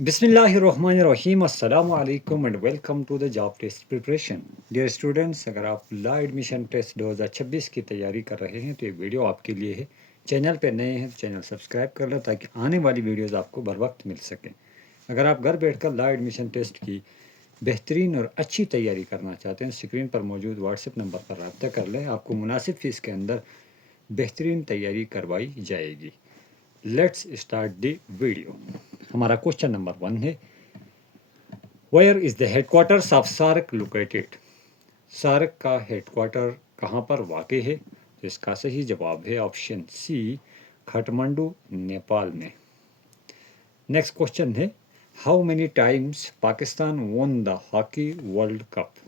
بسم اللہ الرحمن الرحیم السلام علیکم and welcome to the job test preparation dear students, اگر آپ لا ایڈمیشن ٹیسٹ 2026 کی تیاری کر رہے ہیں تو یہ ویڈیو آپ کے لیے ہے۔ چینل پہ نئے ہیں تو چینل سبسکرائب کر لیں تاکہ آنے والی ویڈیوز آپ کو بر وقت مل سکیں۔ اگر آپ گھر بیٹھ کر لا ایڈمیشن ٹیسٹ کی بہترین اور اچھی تیاری کرنا چاہتے ہیں، اسکرین پر موجود واٹس ایپ نمبر پر رابطہ کر لیں، آپ کو مناسب فیس کے اندر بہترین تیاری کروائی جائے گی۔ Let's start the video. ہمارا کوشچن نمبر 1 ہے، where is the headquarters of SAARC located? SAARC کا ہیڈ کوارٹر کہاں پر واقع ہے؟ تو اس کا صحیح جواب ہے آپشن سی، کھٹمنڈو، نیپال میں۔ نیکسٹ کوشچن ہے، how many Times Pakistan won the hockey world cup?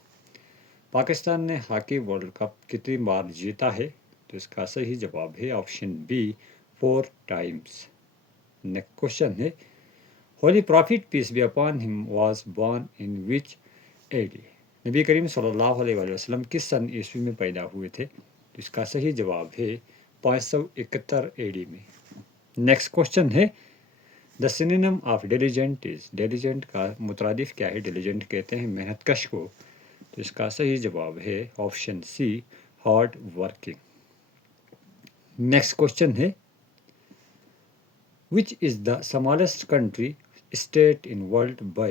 Pakistan نے ہاکی ورلڈ کپ کتنی بار جیتا ہے؟ تو اس کا صحیح جواب ہے option B, 4 times. Next question ہے، holy prophet peace be upon him was born in which AD? نبی کریم صلی اللہ علیہ وآلہ وسلم کس سن عیسوی میں پیدا ہوئے تھے؟ تو اس کا صحیح جواب ہے 571 ایڈی میں۔ نیکسٹ کوشچن ہے، the synonym of diligent is? Diligent کا مترادف کیا ہے؟ ڈیلیجنٹ کہتے ہیں محنت کش کو۔ تو اس کا صحیح جواب ہے option C, hard working. Next question ہے، which is the smallest country state in world by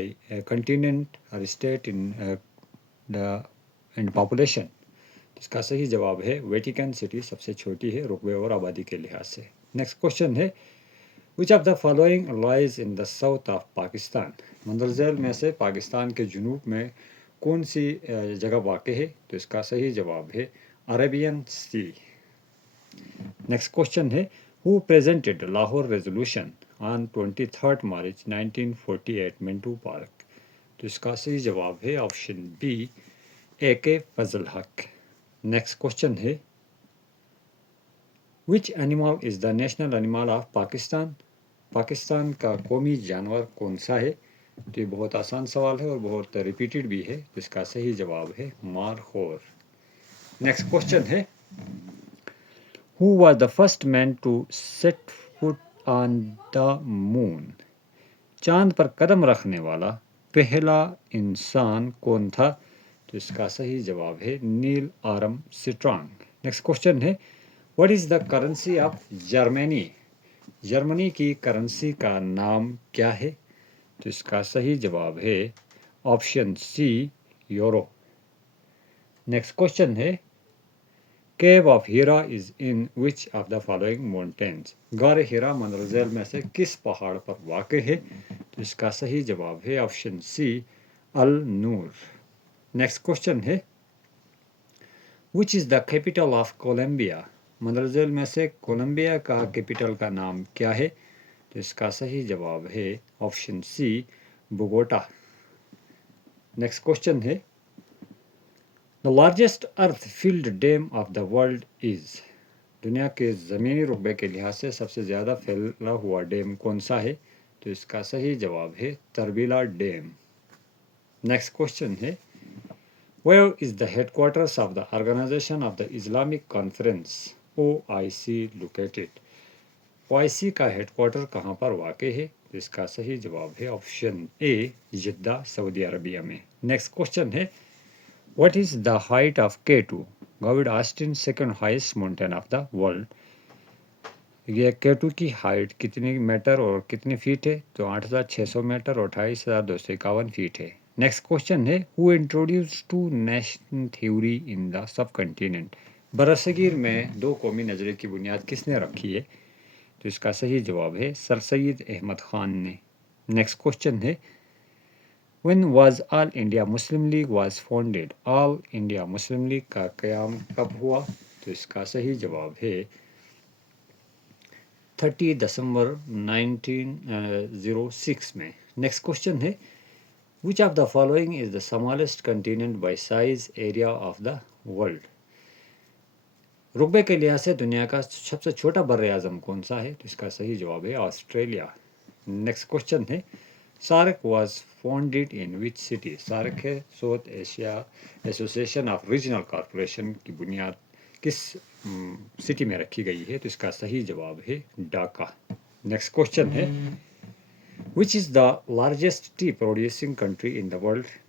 continent or state in the and population؟ اس کا صحیح جواب ہے ویٹیکن سٹی سب سے چھوٹی ہے رقبے اور آبادی کے لحاظ سے۔ نیکسٹ کوشچن ہے، which of the following lies in the south of Pakistan؟ مندرجہ ذیل میں سے پاکستان کے جنوب میں کون سی جگہ واقع ہے؟ تو اس کا صحیح جواب ہے عربین سی۔ نیکسٹ کوشچن ہے، who presented Lahore resolution on 23rd March 1948 Manto park? تو اس کا صحیح جواب ہے آپشن بی، اے کے فضل حق۔ نیکسٹ کوشچن ہے، which animal is the national animal of Pakistan? Pakistan کا قومی جانور کون سا ہے؟ تو یہ بہت آسان سوال ہے اور بہت ریپیٹڈ بھی ہے۔ اس کا صحیح جواب ہے مار خور۔ نیکسٹ کوشچن ہے، who was the first man to set foot on the moon؟ چاند پر قدم رکھنے والا پہلا انسان کون تھا؟ تو اس کا صحیح جواب ہے نیل آرم سٹرانگ۔ نیکسٹ کوشچن ہے، what is the currency of Germany? Germany کی کرنسی کا نام کیا ہے؟ تو اس کا صحیح جواب ہے option C, euro. Next question ہے، cave of Hira is in which of the following mountains? غار ہیرا مندرجہ ذیل میں سے کس پہاڑ پر واقع ہے؟ تو اس کا صحیح جواب ہے آپشن سی، النور۔ نیکسٹ کوشچن ہے، وچ از دا کیپٹل آف کولمبیا؟ مندرجہ ذیل میں سے کولمبیا کا کیپٹل کا نام کیا ہے؟ تو اس کا صحیح جواب ہے option C, Bogota. Next question ہے، the largest earth fill dam of the world is? دنیا کے زمینی رقبے کے لحاظ سے سب سے زیادہ پھیلا ہوا ڈیم کون سا ہے؟ تو اس کا صحیح جواب ہے تربیلا ڈیم۔ نیکسٹ کوشچن ہے، where is the headquarters of the Organisation of the Islamic Conference OIC located? OIC کا ہیڈ کوارٹر کہاں پر واقع ہے؟ تو اس کا صحیح جواب ہے آپشن اے، جدہ، سعودی عربیہ میں۔ نیکسٹ کوشچن ہے، what is the height of K2؟ Godwin Austen second highest mountain of the world. یہ K2 کی ہائٹ کتنی میٹر اور کتنی فیٹ ہے؟ تو 8600 میٹر اور 28251 فیٹ ہے۔ نیکسٹ کوشچن ہے، who introduced two nation theory in the subcontinent؟ برصغیر میں دو قومی نظریے کی بنیاد کس نے رکھی ہے؟ تو اس کا صحیح جواب ہے سر سید احمد خان نے۔ نیکسٹ کوشچن ہے، when was all India Muslim league was founded؟ All India Muslim league کا قیام کب ہوا؟ تو اس کا صحیح جواب ہے 30 دسمبر 1906 میں۔ نیکسٹ کوشچن ہے، which of the following is the smallest continent by size area of the world؟ رقبے کے لحاظ سے دنیا کا سب سے چھوٹا بر اعظم کون سا ہے؟ تو اس کا صحیح جواب ہے آسٹریلیا۔ نیکسٹ کوشچن ہے، SAARC was founded in which city? SAARC ہے South Asia association of regional corporation کی بنیاد کس سٹی میں رکھی گئی ہے؟ تو اس کا صحیح جواب ہے ڈھاکہ۔ نیکسٹ کوشچن ہے، Which is the largest tea producing country in the world?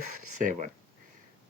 F7।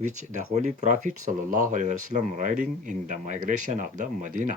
which the Holy Prophet sallallahu alaihi wasallam riding in the migration of the Medina?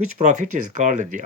which prophet is called the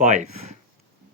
5।